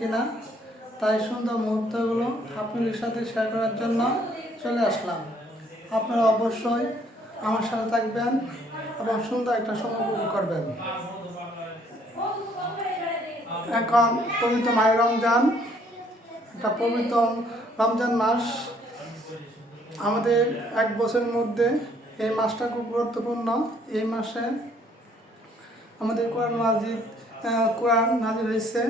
কিনা, তাই সুন্দর মুহূর্তগুলো আপনাদের সাথে শেয়ার করার জন্য চলে আসলাম। আপনারা অবশ্যই আমার সাথে থাকবেন এবং সুন্দর একটা সময় উপভোগ করবেন। এখন পবিত্র মাহে রমজান, একটা পবিত্র রমজান মাস আমাদের এক বছরের মধ্যে এই মাসটা খুব গুরুত্বপূর্ণ। এই মাসে আমাদের কোরআন নাজিল হয়েছে,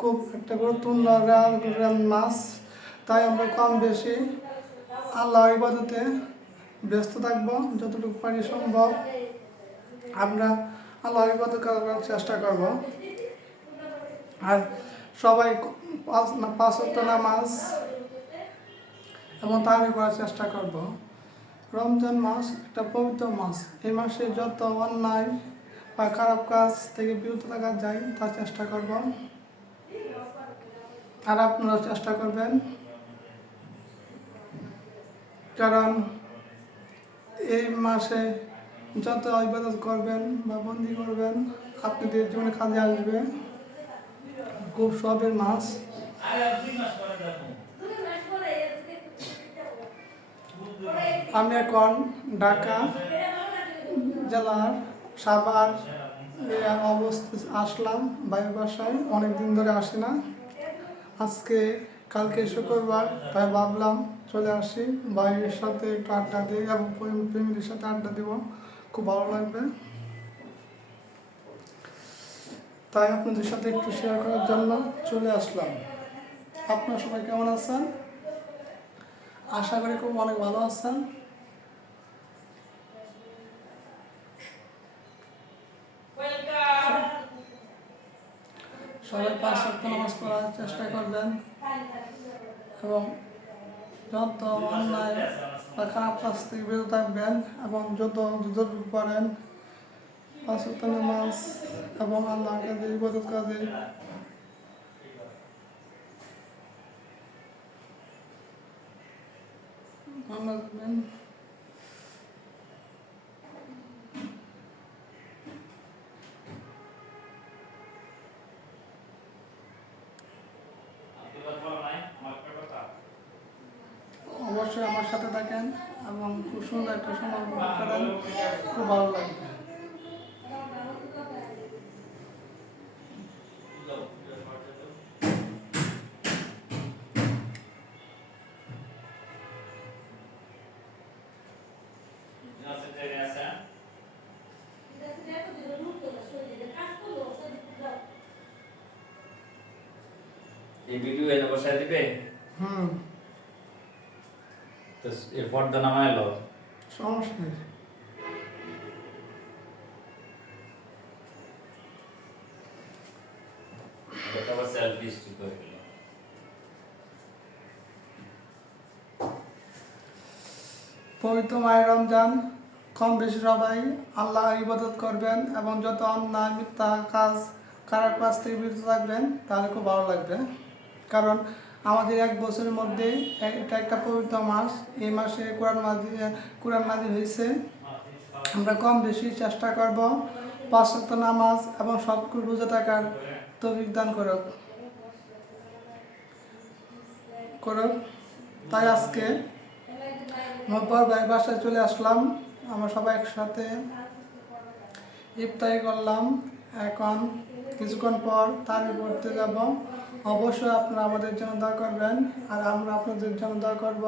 খুব একটা গুরুত্বপূর্ণ মাস। তাই আমরা কম বেশি আল্লাহর ইবাদতে ব্যস্ত থাকবো, যতটুকু পারি সম্ভব আমরা আল্লাহর ইবাদত করার চেষ্টা করব। আর সবাই পাঁচ ওয়াক্ত নামাজ এবং তারাবি করার চেষ্টা করব। রমজান মাস একটা পবিত্র মাস। এই মাসে যত অন্যায় বা খারাপ কাজ থেকে বিরত থাকা যায় তার চেষ্টা করব, আর আপনারা চেষ্টা করবেন। কারণ এই মাসে যত ইবাদত করবেন বা বন্দি করবেন আপনাদের জীবনে কাজে আসবে। খুব সবের মাস। আমি এখন ঢাকা জেলার সাভার অবস্থিত আসলাম ভাইয়ের বাসায়। অনেকদিন ধরে আসি না, কালকে শুক্রবার, তাই ভাবলাম চলে আসি, ভাইয়ের সাথে একটু আড্ডা দিই এবং ফ্যামিলির সাথে আড্ডা দিব, খুব ভালো লাগবে। তাই আপনাদের সাথে একটু শেয়ার করার জন্য চলে আসলাম। আপনারা সবাই কেমন আছেন? আশা করি খুব অনেক ভালো আছেন। সবাই 5 ওয়াক্ত নামাজ পড়ার চেষ্টা করবেন এবং যত অন্যায় বা খারাপ কাজ থেকে বিরত থাকবেন এবং যতটুকু পারেন 5 ওয়াক্ত নামাজ এবং আল্লাহর কাছে ইবাদত কাজে আমরা করবেন। অবশ্যই আমার সাথে থাকেন এবং খুব সুন্দর একটা সময় উপভোগ করেন, খুব ভালো লাগবে। এই ভিডিও এনে বসায় দিবে। তো এই পর্দা নামায় লো, সমস্যা নেই। এটা আবার সেলফি স্টিক করে দিল। পবিত্র মাহে রমজান, কম বেশি সবাই আল্লাহ ইবাদত করবেন এবং যত অন্যায় মিথ্যা কাজ খারাপ কাজ থেকে বিরত থাকবেন, তাহলে খুব ভালো লাগবে। কারণ আমাদের এক বছরের মধ্যে এটা একটা পবিত্র মাস। এই মাসে কোরআন নাজিল হয়েছে। আমরা কম বেশি চেষ্টা করব 5 ওয়াক্ত নামাজ এবং সবগুলো বুঝে থাকার তৌফিক দান করুক। তাই আজকে আমার বড় ভাই বাসায় চলে আসলাম। আমরা সবাই একসাথে ইফতারি করলাম। এখন কিছুক্ষণ পর তারাবি পড়তে যাব। অবশ্যই আপনারা আমাদের জন্য দোয়া করবেন আর আমরা আপনাদের জন্য দোয়া করব।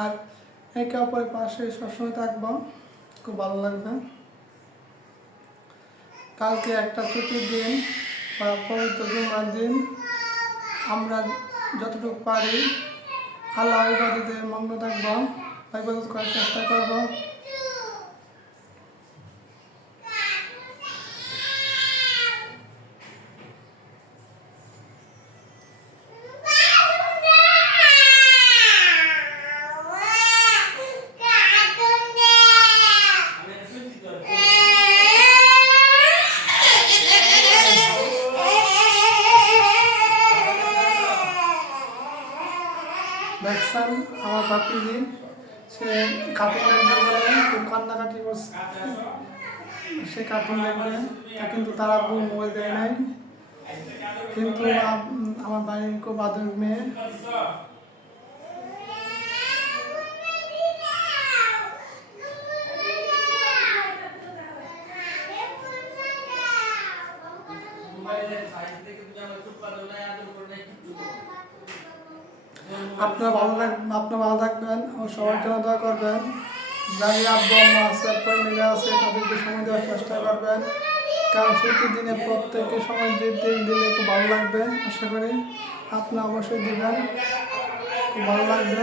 আর একে অপরের পাশে সবসময় থাকবো, খুব ভালো লাগবে। কালকে একটা ছুটির দিন বা পবিত্র জুমার দিন। আমরা যতটুকু পারি আল্লাহ ইবাদতে মগ্ন থাকবো, ইবাদত করার চেষ্টা করব। দেখছেন আমার ভাতিজি, সে কাপড় খুব কান্নাকাটি করছে। সে কার্টুন দেখবে, কিন্তু তার আব্বু মোবাইল দেয় নাই। কিন্তু আমার ভাই খুব আদরের মেয়ে। আপনারা ভালো থাকবেন ও সবার জন্য দোয়া করবেন। যাদের আব্বু আম্মা আছে, ফ্যামিলি আছে, তাদেরকে সময় দেওয়ার চেষ্টা করবেন, কারণ ছুটির দিনে প্রত্যেককে সময় দিলে খুব ভালো লাগবে। আশা করি আপনারা অবশ্যই দিবেন, খুব ভালো লাগবে।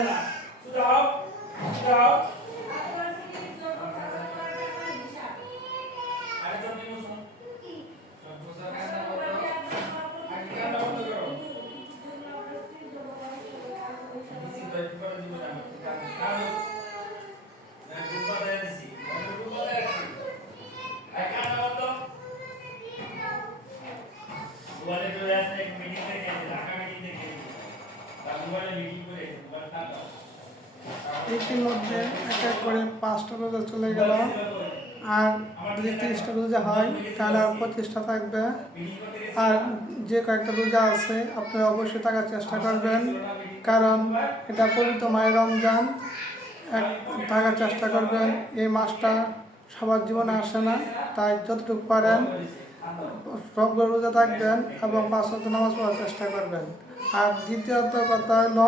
ইতিমধ্যে এক এক করে 5টা রোজা চলে গেল, আর যদি 30টা রোজা হয় তাহলে আর 25টা থাকবে। আর যে কয়েকটা রোজা আছে আপনারা অবশ্যই থাকার চেষ্টা করবেন, কারণ এটা পবিত্র মায়ের রমজান। থাকার চেষ্টা করবেন। এই মাসটা সবার জীবনে আসে না, তাই যতটুকু পারেন সবগুলো রোজা থাকবেন এবং 5 ওয়াক্ত নামাজ পড়ার চেষ্টা করবেন। আর দ্বিতীয়ত কথা হলো,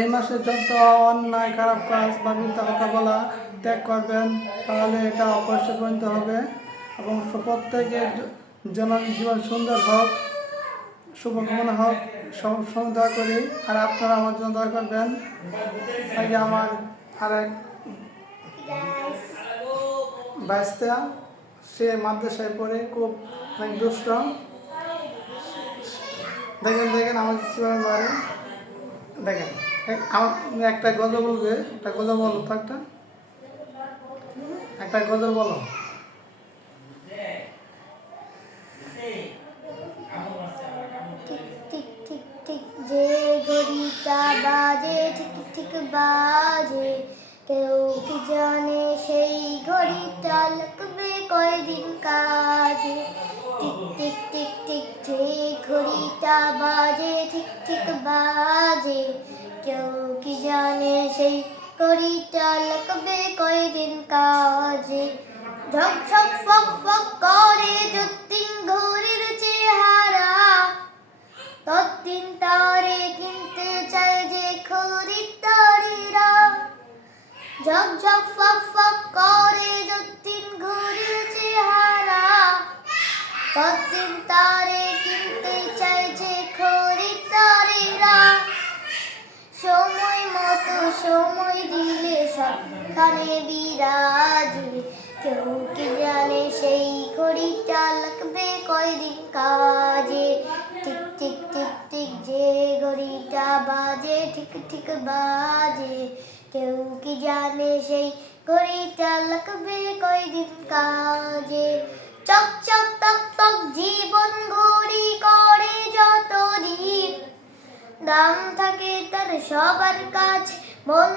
এই মাসে যত অন্যায় খারাপ কাজ বা মিথ্যা কথা বলা ত্যাগ করবেন, তাহলে এটা অবশ্যই পরিণত হবে। এবং প্রত্যেকের জীবন সুন্দর হোক, শুভকামনা হোক, সব সময় দোয়া করি। আর আপনারা আমার জন্য দোয়া করবেন। আগে আমার আরেক বাইস্তা, সে মাদ্রাসায় পড়ে, খুব অনেক দুষ্ট। দেখেন আমার কীভাবে মারে। দেখেন আমার একটা গজল বলবে, একটা গজল বলো তো, একটা গজল বলো। টিক টিক টিক যে ঘড়িটা বাজে, ঠিক ঠিক বাজে, কেউ কি জানে সেই ঘড়িটা লাগবে কয়দিন কাজে। টিক টিক টিক টিক যে ঘড়িটা বাজে, ঠিক ঠিক বাজে, কেউ কি জানে সেই ঘড়িটা লাগবে কয়দিন কাজে। ঝক ঝক ফক ফক করে যতীন ঘড়ির চেহারা, ততদিন তারে কিনতে চায় যে খরিদ্দারেরা। ঝক ঝক ফক ফক করে যতীন ঘড়ির চেহারা, ততদিন তারে কিনতে চায় যে খরিদ্দারেরা। সময় মতো সময় দিলে সবখানে বিরাজে, কেউ কি জানে সেই ঘড়িটা লাগবে কয়দিন কাজে। টিক টিক টিক টিক যে ঘড়িটা বাজে, ঠিক ঠিক বাজে, কেউ কি জানে সেই ঘড়িটা লাগবে কয়দিন কাজে। চক চক টক টক জীবন ঘড়ি করে যত দিন, দাম থাকে তার সবার কাছে, মন